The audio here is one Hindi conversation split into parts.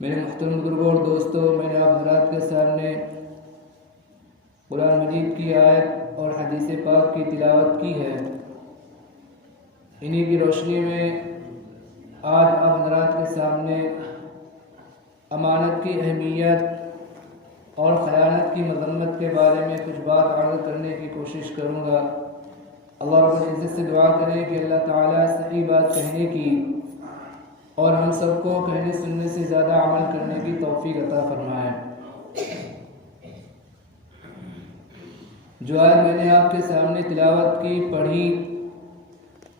मेरे मुहतरम बुजुर्गों और दोस्तों, मैंने आप हज़रात के सामने कुरान मजीद की आयत और हदीस पाक की तिलावत की है। इन्हीं की रोशनी में आज आप हज़रात के सामने अमानत की अहमियत और ख़यानत की मज़म्मत के बारे में कुछ बात अर्ज़ करने की कोशिश करूँगा। अल्लाह रब्बुल इज़्ज़त से दुआ करें कि अल्लाह ताला सही बात कहने की और हम सबको कहने सुनने से ज़्यादा अमल करने की तौफ़ीक़ अता फरमाए। जो आज मैंने आपके सामने तिलावत की पढ़ी,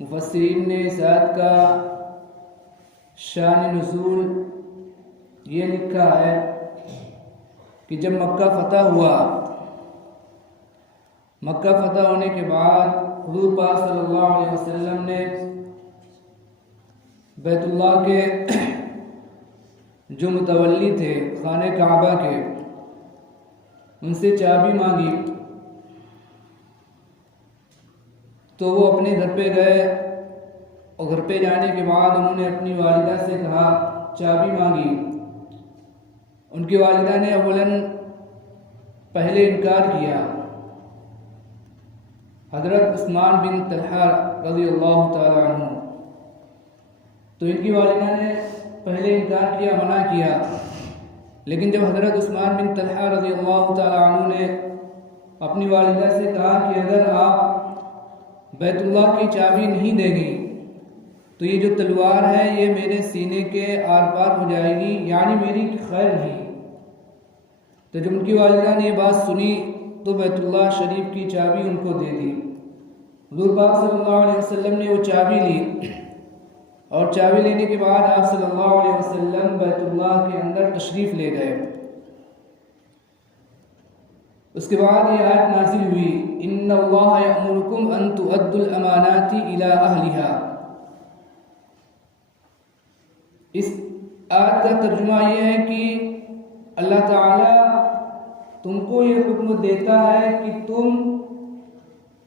मुफस्सिरीन ने इस आयत का शान नुज़ूल ये लिखा है कि जब मक्का फ़तह हुआ, मक्का फ़तह होने के बाद हुज़ूर पाक सल्लल्लाहु अलैहि वसल्लम ने बैतुल्लाह के जो मुतवल्ली थे खाने काबा के, उनसे चाबी मांगी तो वो अपने घर पे गए और घर पे जाने के बाद उन्होंने अपनी वालिदा से कहा, चाबी मांगी। उनकी वालिदा ने अवलन पहले इनकार किया। हज़रत उस्मान बिन तलहा रज़ियल्लाहु तआला अन्हु, तो इनकी वालिदा ने पहले इनकार किया, मना किया। लेकिन जब हज़रत उस्मान बिन तलहा रज़ियल्लाहु तआला अन्हु ने अपनी वालिदा से कहा कि अगर आप बैतुल्लाह की चाबी नहीं देंगी तो ये जो तलवार है ये मेरे सीने के आर पार हो जाएगी, यानी मेरी खैर नहीं। तो जब उनकी वालिदा ने ये बात सुनी तो बैतुल्लाह शरीफ की चाबी उनको दे दी। हुज़ूर पाक सल्लल्लाहु अलैहि वसल्लम ने वो चाबी ली और चाबी लेने के बाद आप सल्लल्लाहु अलैहि वसल्लम बैतुल्लाह के अंदर तशरीफ़ ले गए। उसके बाद ये आयत नाज़िल हुई, इन्नल्लाह यअमुरुकुम अन तुअद्दुल अमानाति इला अहलिहा। इस आयत का तर्जुमा ये है कि अल्लाह ताला तुमको ये हुक्म देता है कि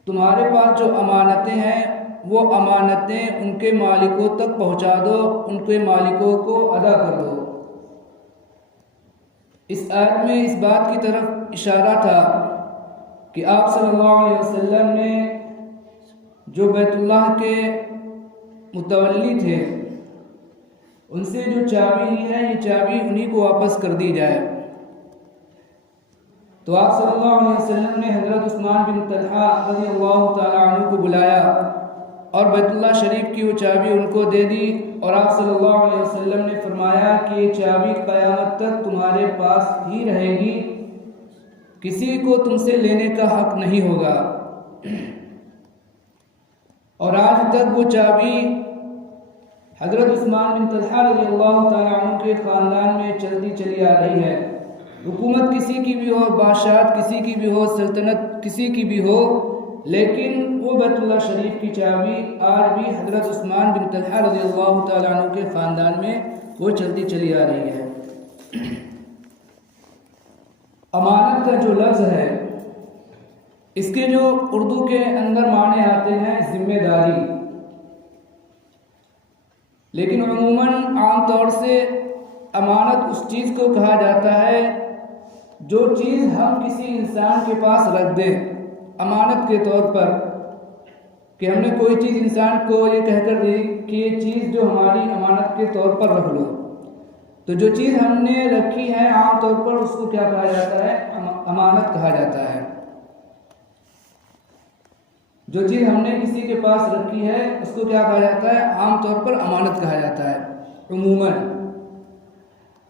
तुम्हारे पास जो अमानतें हैं वो अमानतें उनके मालिकों तक पहुंचा दो, उनके मालिकों को अदा कर दो। इस आयत में इस बात की तरफ इशारा था कि आप सल्लल्लाहु अलैहि वसल्लम ने जो बैतुल्लाह के मुतवल्ली थे उनसे जो चाबी ली है, ये चाबी उन्हीं को वापस कर दी जाए। तो आप सल्लल्लाहु अलैहि वसल्लम ने हज़रत उस्मान बिन तलहा रज़ियल्लाहु तआला अन्हु को बुलाया और बैतुल्लाह शरीफ की वो चाबी उनको दे दी और आप सल्लल्लाहु अलैहि वसल्लम ने फरमाया कि ये चाबी क़यामत तक तुम्हारे पास ही रहेगी, किसी को तुमसे लेने का हक नहीं होगा। और आज तक वो चाबी हज़रत उस्मान बिन तलहा रज़ियल्लाहु तआला अन्हु के ख़ानदान में चलती चली आ रही है। हुकूमत किसी की भी हो, बादशाहत किसी की भी हो, सल्तनत किसी की भी हो, लेकिन वो बैतुल्लाह शरीफ की चाबी आज भी हज़रत उस्मान बिन तलहा रज़ियल्लाहु तआला अन्हु के ख़ानदान में वो चलती चली आ रही है। अमानत का जो लफ्ज़ है, इसके जो उर्दू के अंदर माने आते हैं जिम्मेदारी, लेकिन अमूमन आम तौर से अमानत उस चीज़ को कहा जाता है जो चीज़ हम किसी इंसान के पास रख दें अमानत के तौर पर, कि हमने कोई चीज़ इंसान को ये कहकर दी कि ये चीज़ जो हमारी अमानत के तौर पर रख लो। तो जो चीज़ हमने रखी है आम तौर पर उसको क्या कहा जाता है? अमानत कहा जाता है। जो चीज़ हमने किसी के पास रखी है उसको क्या कहा जाता है? आमतौर पर अमानत कहा जाता है। उमूमन,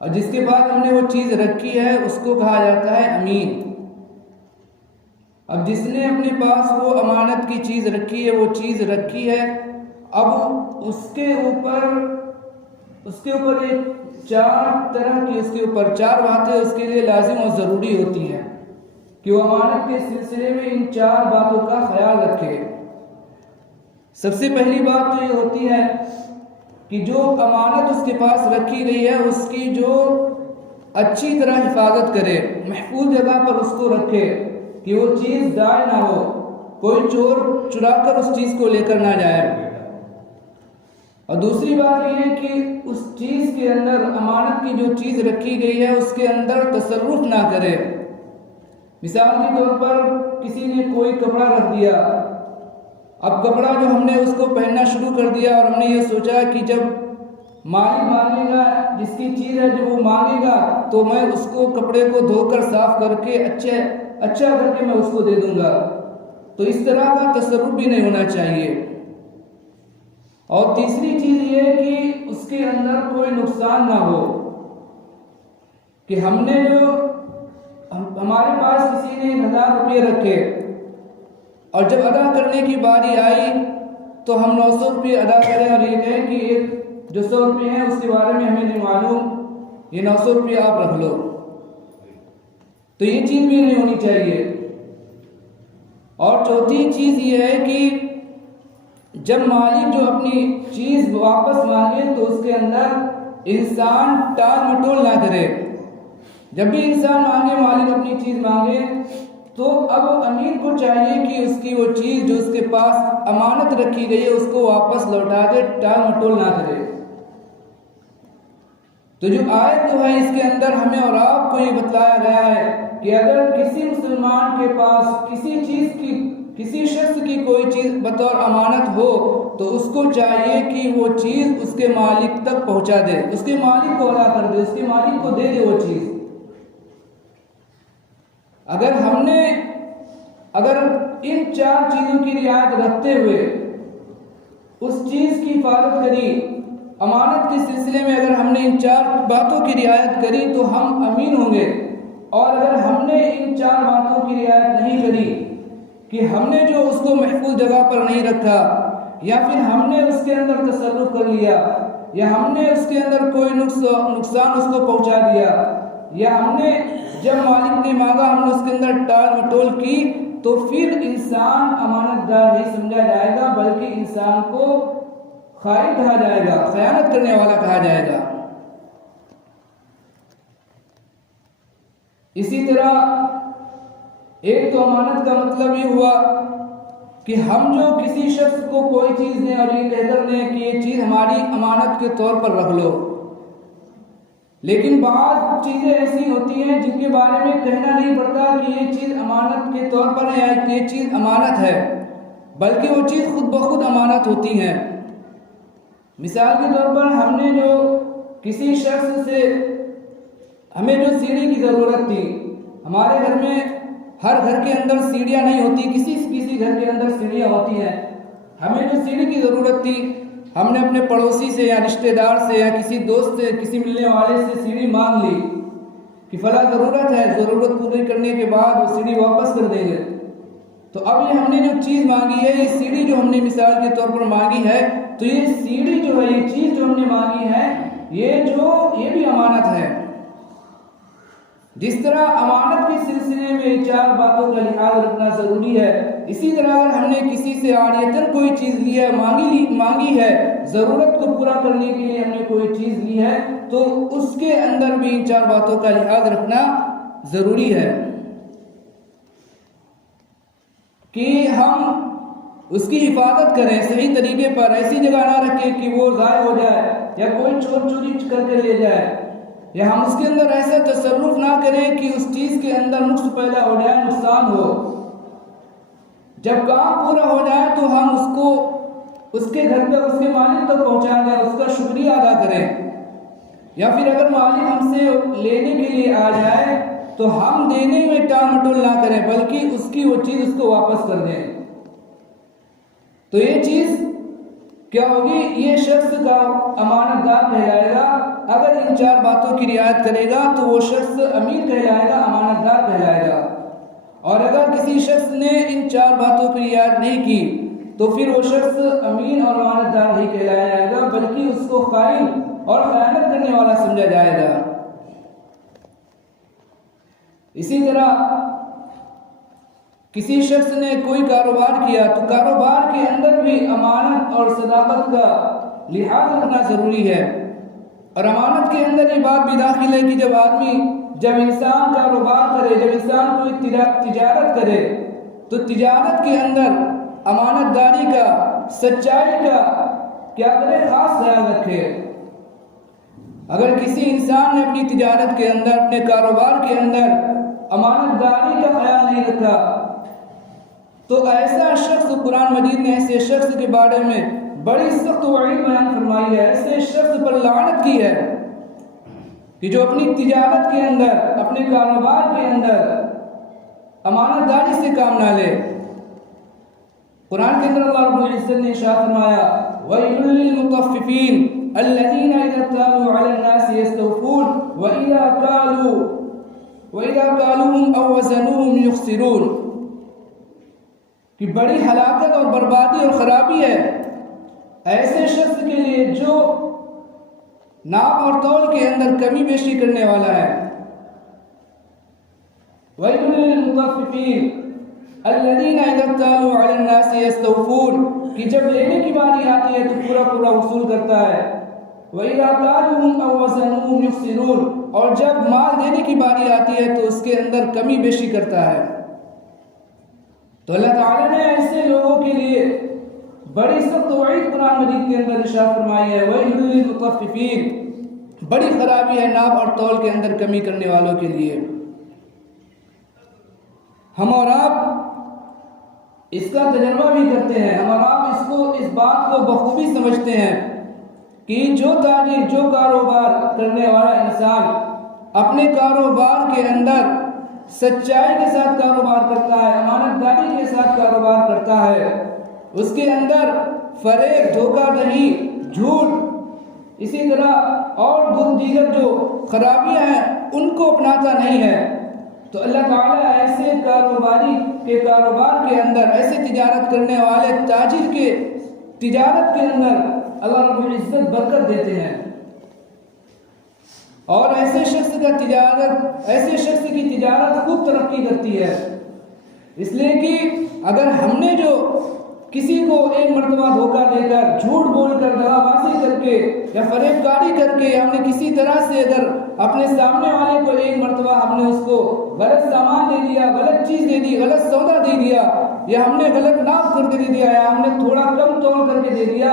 और जिसके बाद हमने वो चीज़ रखी है उसको कहा जाता है अमीन। अब जिसने अपने पास वो अमानत की चीज़ रखी है, वो चीज़ रखी है, अब उसके ऊपर एक उसके ऊपर चार बातें उसके लिए लाजिम और ज़रूरी होती हैं कि वो अमानत के सिलसिले में इन चार बातों का ख्याल रखे। सबसे पहली बात तो ये होती है कि जो अमानत उसके पास रखी गई है उसकी जो अच्छी तरह हिफाजत करे, महफूज जगह पर उसको रखे कि वो चीज़ दाय ना हो, कोई चोर चुरा कर उस चीज़ को लेकर ना जाए। और दूसरी बात यह है कि उस चीज़ के अंदर, अमानत की जो चीज़ रखी गई है उसके अंदर तसर्रुफ ना करे। मिसाल के तौर पर किसी ने कोई कपड़ा रख दिया, अब कपड़ा जो हमने उसको पहनना शुरू कर दिया और हमने ये सोचा कि जब मालिक मांगेगा, जिसकी चीज़ है जो वो मांगेगा, तो मैं उसको कपड़े को धोकर साफ करके अच्छा करके मैं उसको दे दूंगा। तो इस तरह का तसर्रुफ भी नहीं होना चाहिए। और तीसरी चीज़ ये है कि उसके अंदर कोई नुकसान ना हो, कि हमारे पास किसी ने 1000 रुपये रखे और जब अदा करने की बारी आई तो हम 900 रुपये अदा करें और ये कहें कि एक जो 100 रुपये हैं उसके बारे में हमें नहीं मालूम, ये 900 रुपये आप रख लो। तो ये चीज़ भी नहीं होनी चाहिए। और चौथी चीज़ ये है कि जब मालिक जो अपनी चीज़ वापस मांगे तो उसके अंदर इंसान टाल मटोल ना करे। जब भी इंसान मांगे, मालिक अपनी चीज़ मांगे, तो अब अमीर को चाहिए कि उसकी वो चीज़ जो उसके पास अमानत रखी गई है उसको वापस लौटा दे, टाल मटोल ना करे। तो जो आयत जो है इसके अंदर हमें और आपको ये बतलाया गया है कि अगर किसी मुसलमान के पास किसी शख्स की कोई चीज़ बतौर अमानत हो तो उसको चाहिए कि वो चीज़ उसके मालिक तक पहुंचा दे, उसके मालिक को अदा कर दे, उसके मालिक को दे दे वो चीज़। अगर इन चार चीज़ों की रियायत रखते हुए उस चीज़ की हिफाजत करी, अमानत के सिलसिले में अगर हमने इन चार बातों की रियायत करी तो हम अमीन होंगे। और अगर हमने इन चार बातों की रियायत नहीं करी कि हमने जो उसको महफूज जगह पर नहीं रखा, या फिर हमने उसके अंदर तसर्रुफ कर लिया, या हमने उसके अंदर कोई नुकसान उसको पहुंचा दिया, या हमने जब मालिक ने मांगा हमने उसके अंदर टाल मटोल की, तो फिर इंसान अमानतदार नहीं समझा जाएगा, बल्कि इंसान को खाइन कहा जाएगा, खयानत करने वाला कहा जाएगा। इसी तरह एक तो अमानत का मतलब ये हुआ कि हम जो किसी शख्स को कोई चीज़ दें और ये कहकर दें कि ये चीज़ हमारी अमानत के तौर पर रख लो, लेकिन बाज़ चीज़ें ऐसी होती हैं जिनके बारे में कहना नहीं पड़ता कि ये चीज़ अमानत के तौर पर है या ये चीज़ अमानत है, बल्कि वो चीज़ खुद ब खुद अमानत होती हैं। मिसाल के तौर पर हमने जो किसी शख्स से, हमें जो सीढ़ी की ज़रूरत थी, हमारे घर में हर घर के अंदर सीढ़ियाँ नहीं होती, किसी घर के अंदर सीढ़ियाँ होती हैं। हमें जो सीढ़ी की ज़रूरत थी, हमने अपने पड़ोसी से या रिश्तेदार से या किसी दोस्त से, किसी मिलने वाले से सीढ़ी मांग ली कि फला ज़रूरत है, ज़रूरत पूरी करने के बाद वो सीढ़ी वापस कर देंगे। तो अब ये हमने जो चीज़ मांगी है, ये सीढ़ी जो हमने मिसाल के तौर पर मांगी है, तो ये सीढ़ी जो है, ये चीज़ जो हमने मांगी है, ये भी अमानत है। जिस तरह अमानत के सिलसिले में चार बातों का लिहाज रखना ज़रूरी है, इसी तरह अगर हमने किसी से आड़ियतन कोई चीज़ ली है, मांगी है, ज़रूरत को पूरा करने के लिए हमने कोई चीज़ ली है, तो उसके अंदर भी इन चार बातों का लिहाज रखना ज़रूरी है कि हम उसकी हिफाजत करें सही तरीके पर। ऐसी जगह ना रखें कि वो ज़ाय हो जाए या कोई चोर चोरी करके ले जाए, या हम उसके अंदर ऐसा तसर्रुफ ना करें कि उस चीज़ के अंदर नुक्स पैदा हो जाए, नुकसान हो। जब काम पूरा हो जाए तो हम उसको उसके घर पर उसके मालिक तक पहुंचा दें, उसका शुक्रिया अदा करें। या फिर अगर मालिक हमसे लेने के लिए आ जाए तो हम देने में टाल मटोल ना करें, बल्कि उसकी वो चीज़ उसको वापस कर दें। तो ये चीज़ क्या होगी? ये शख्स का अमानतदार कहलाएगा। अगर इन 4 बातों की रियायत करेगा तो वो शख्स अमीन कहलाएगा, अमानतदार कहलाएगा। और अगर किसी शख्स ने इन 4 बातों की रियायत नहीं की तो फिर वो शख्स अमीन और अमानतदार नहीं कहलाया जाएगा, बल्कि उसको खाइन और खयानत करने वाला समझा जाएगा। इसी तरह किसी शख्स ने कोई कारोबार किया तो कारोबार के अंदर भी अमानत और सदाकत का लिहाज रखना ज़रूरी है। और अमानत के अंदर ये बात भी दाखिल है कि जब इंसान कारोबार करे, जब इंसान कोई तिजारत करे तो तिजारत के अंदर अमानतदारी का, सच्चाई का क्या करे? खास ख्याल रखे। अगर किसी इंसान ने अपनी तिजारत के अंदर, अपने कारोबार के अंदर अमानतदारी का ख्याल नहीं रखा तो ऐसा शख्स, कुरान मजीद ने ऐसे शख्स के बारे में बड़ी सख्त वईद बयान फरमाई है, ऐसे शख्स पर लानत की है कि जो अपनी तिजारत के अंदर, अपने कारोबार के अंदर अमानतदारी से काम ना ले। कुरान के अंदर अल्लाह रब्बुल इज्जत ने इरशाद फरमाया, वैलुल लिल मुतफ्फिफीन अल्लज़ीना इज़ा कालू अलन नास यस्तौफून व इज़ा कालूहुम अव वज़नूहुम युख्सिरून। कि बड़ी हलाकत और बर्बादी और ख़राबी है ऐसे शख्स के लिए जो नाप और तौल के अंदर कमी बेशी करने वाला है। वैलुल लिल मुतफ्फिफीन अल्लज़ीना इज़ा कालू अलन नास यस्तौफून, कि जब लेने की बारी आती है तो पूरा पूरा वसूल करता है। व इज़ा कालूहुम अव वज़नूहुम युख्सिरून, और जब माल देने की बारी आती है तो उसके अंदर कमी बेशी करता है। तो अल्लाह ताला ने ऐसे लोगों के लिए बड़ी सख्त वईद कुरान मजीद के अंदर इरशाद फरमाई है, वैलुल लिल मुतफ्फिफीन, बड़ी खराबी है नाप और तौल के अंदर कमी करने वालों के लिए। हम और आप इसका तजर्बा भी करते हैं, हम और आप इस बात को बखूबी समझते हैं कि जो ताजिर, जो कारोबार करने वाला इंसान अपने कारोबार के अंदर सच्चाई के साथ कारोबार करता है, अमानतदारी के साथ कारोबार करता है, उसके अंदर फरेब, धोखाधड़ी, झूठ, इसी तरह और दीगर जो खराबियां हैं उनको अपनाता नहीं है, तो अल्लाह ताला ऐसे कारोबारी के कारोबार के अंदर, ऐसे तिजारत करने वाले ताजिर के तिजारत के अंदर अल्लाह रब्बुल इज्जत बरकत देते हैं। और ऐसे शख्स की तिजारत खूब तरक्की करती है। इसलिए कि अगर हमने जो किसी को एक मरतबा धोखा देकर, झूठ बोलकर, दगाबाजी करके या फरेबकारी करके हमने किसी तरह से अगर अपने सामने वाले को एक मरतबा हमने उसको गलत सामान दे दिया, गलत चीज़ दे दी, गलत सौदा दे दिया, या हमने गलत नाप करके दे दिया, या हमने थोड़ा कम तौल करके दे दिया,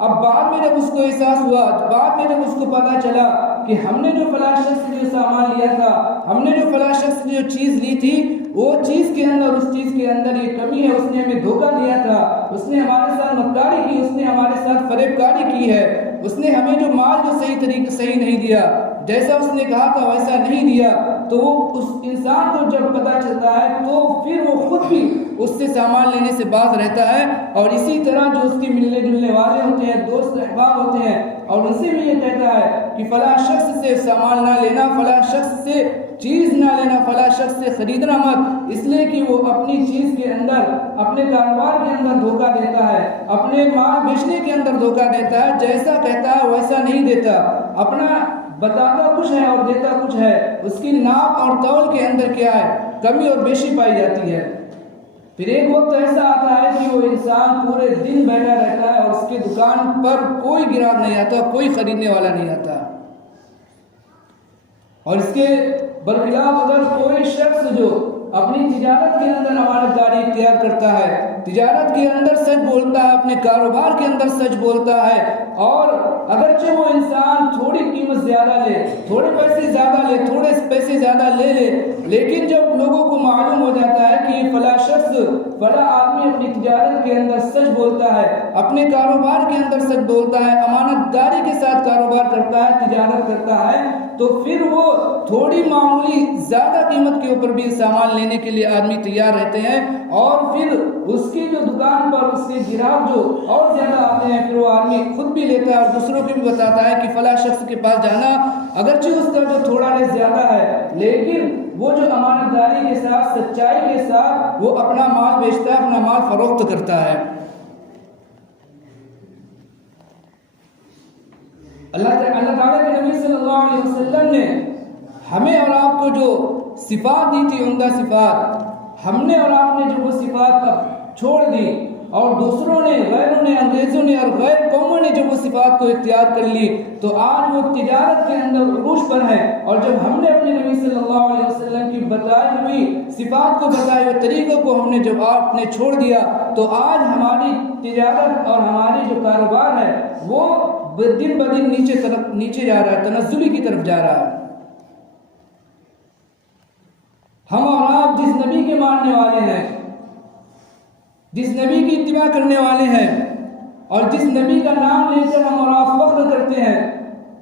अब बाद में जब उसको एहसास हुआ, बाद में जब उसको पता चला कि हमने जो फला शख्स से जो सामान लिया था, हमने जो फला शख्स से जो चीज़ ली थी, वो चीज़ के अंदर, उस चीज़ के अंदर ये कमी है, उसने हमें धोखा दिया था, उसने हमारे साथ मक्कारी की, उसने हमारे साथ फरेबकारी की है, उसने हमें जो माल जो सही नहीं दिया, जैसा उसने कहा था वैसा नहीं दिया, तो वो उस इंसान को जब पता चलता है तो फिर वो खुद भी उससे सामान लेने से बाज रहता है। और इसी तरह जो उसके मिलने जुलने वाले होते हैं, दोस्त अहबाब होते हैं, और उनसे भी ये कहता है कि फला शख्स से सामान ना लेना, फला शख्स से चीज़ ना लेना, फला शख्स से ख़रीदना मत, इसलिए कि वो अपनी चीज़ के अंदर, अपने कारोबार के अंदर धोखा देता है, अपने माल बेचने के अंदर धोखा देता है, जैसा कहता है वैसा नहीं देता, अपना बताता कुछ है और देता कुछ है, उसकी नाप और तौल के अंदर क्या है, कमी और बेशी पाई जाती है। फिर एक वक्त ऐसा आता है कि वो इंसान पूरे दिन बैठा रहता है और उसके दुकान पर कोई ग्राहक नहीं आता, कोई खरीदने वाला नहीं आता। और इसके बरखिलाफ अगर कोई शख्स जो अपनी तिजारत के अंदर अमानतदारी इख्तियार करता है, तिजारत के अंदर सच बोलता है, अपने कारोबार के अंदर सच बोलता है, और अगरचे वो इंसान थोड़ी कीमत ज़्यादा ले, थोड़े पैसे ज़्यादा ले, थोड़े पैसे ज़्यादा ले लेकिन जब लोगों को मालूम हो जाता है कि फला शख्स, फला आदमी अपनी तिजारत के अंदर सच बोलता है, अपने कारोबार के अंदर सच बोलता है, अमानतदारी के साथ कारोबार करता है, तिजारत करता है, तो फिर वो थोड़ी मामूली ज़्यादा कीमत के ऊपर भी सामान लेने के लिए आदमी तैयार रहते हैं, और फिर उसकी जो दुकान पर उसके गिराहक जो और ज़्यादा आते हैं, फिर वो आदमी खुद भी लेता है और दूसरों को भी बताता है कि फला शख्स के पास जाना, अगरचे उसका जो थोड़ा रेट ज़्यादा है, लेकिन वो जो अमानतदारी के साथ, सच्चाई के साथ वो अपना माल बेचता है, अपना माल फरोख्त करता है। अल्लाह ताला के नबी सल्लल्लाहु अलैहि वसल्लम ने हमें और आपको जो सिफात दी थी, उम्दा सिफात, हमने और आपने जो वो सिफात अब छोड़ दी और दूसरों ने, गैरों ने, अंग्रेज़ों ने और गैर कौमों ने जो वो सिफात को इख्तियार कर ली, तो आज वो तिजारत के अंदर उरूज पर है। और जब हमने अपने नबी सल्लल्लाहु अलैहि वसल्लम की बताई हुई सिफात को, बताए हुए तरीक़ों को हमने जब आपने छोड़ दिया, तो आज हमारी तिजारत और हमारी जो कारोबार है वो दिन ब दिन नीचे जा रहा है, तनज़्ज़ुली की तरफ जा रहा है। हम और आप जिस नबी के मानने वाले हैं, जिस नबी की इत्तिबा करने वाले हैं, और जिस नबी का नाम लेकर हम और आप फख्र करते हैं,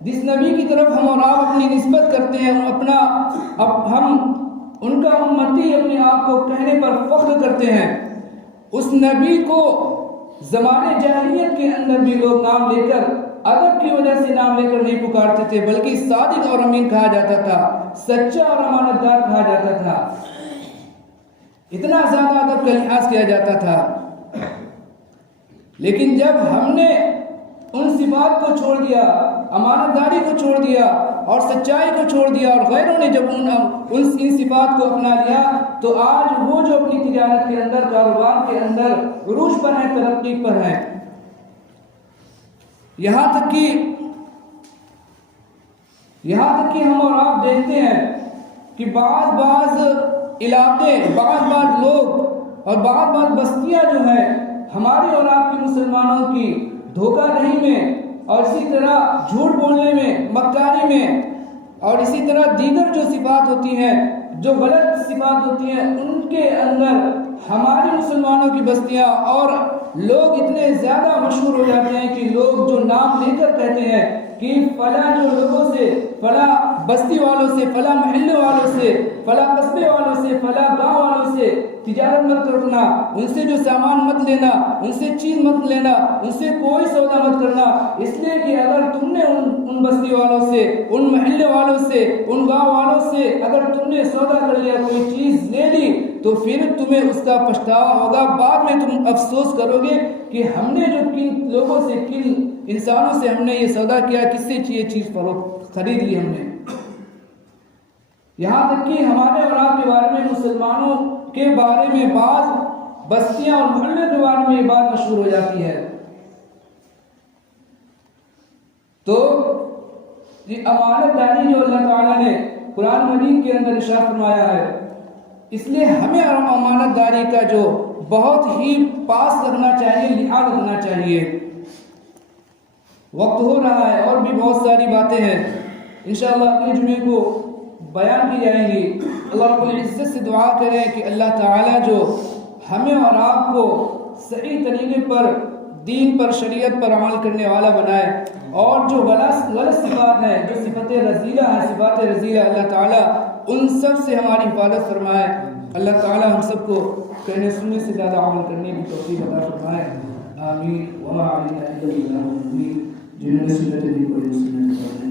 जिस नबी की तरफ हम और आप अपनी निस्बत करते हैं, हम उनका उम्मती अपने आप को कहने पर फख्र करते हैं, उस नबी को ज़माने जाहिलियत के अंदर भी लोग नाम लेकर, अदब की वजह से नाम लेकर नहीं पुकारते थे, बल्कि सादिक और अमीन कहा जाता था, सच्चा और अमानतदार कहा जाता था। इतना ज़्यादा अदब का लिहाज किया जाता था। लेकिन जब हमने उन सिफात को छोड़ दिया, अमानतदारी को छोड़ दिया और सच्चाई को छोड़ दिया, और गैरों ने जब इन सिफात को अपना लिया, तो आज वो जो अपनी तिजारत के अंदर, कारोबार के अंदर उरूज पर है, तरक्की पर है। यहाँ तक कि हम और आप देखते हैं कि बाज़ इलाके, बाज़ लोग और बाज़ बस्तियाँ जो हैं हमारी और आपकी मुसलमानों की धोखाधड़ी में और इसी तरह झूठ बोलने में, मक्कारी में और इसी तरह दीगर जो सिफात होती हैं, जो गलत सिफात होती हैं, उनके अंदर हमारे मुसलमानों की बस्तियां और लोग इतने ज़्यादा मशहूर हो जाते हैं कि लोग जो नाम लेकर कहते हैं कि फला जो लोगों से, फला बस्ती वालों से, फला महल्ले वालों से, फला कस्बे वालों से, फला गांव वालों से तिजारत मत करना, उनसे जो सामान मत लेना, उनसे चीज़ मत लेना, उनसे कोई सौदा मत करना, इसलिए कि अगर तुमने उन बस्ती वालों से, उन महल्ले वालों से, उन गांव वालों से अगर तुमने सौदा कर लिया, कोई चीज़ ले ली, तो फिर तुम्हें उसका पछतावा होगा। बाद में तुम अफसोस करोगे कि हमने जो किन लोगों से, किन इंसानों से हमने ये सौदा किया, किससे ये चीज़ खरीद ली हमने। यहाँ तक कि हमारे और आपके बारे में, मुसलमानों के बारे में बाज़ बस्तियां और मोहल्ले के बारे में ये बात मशहूर हो जाती है। तो ये अमानतदारी जो अल्लाह ताला ने कुरान मजीद के अंदर इरशाद फरमाया है, इसलिए हमें अमानतदारी का जो बहुत ही पास रखना चाहिए, लिहाज रखना चाहिए। वक्त हो रहा है और भी बहुत सारी बातें हैं, इंशाअल्लाह अगले जुमे को बयान की जाएंगी। अल्लाह रब्बुल इज़्ज़त से दुआ करें कि अल्लाह ताला जो हमें और आपको सही तरीके पर, दीन पर, शरीयत पर अमल करने वाला बनाए, और जो गलत सिफात है, जो सिफत रज़ीला है, सिफात रज़ीला, अल्लाह ताला उन सब से हमारी हिफाजत फरमाए। अल्लाह ताला हम सबको कहने सुनने से ज़्यादा अमल करने की तौफ़ीक़ अता फरमाए। आमीन। व मा अलैना इल्ला अल-बलाग, जिन्होंने सुन्नत दी को सुन्नत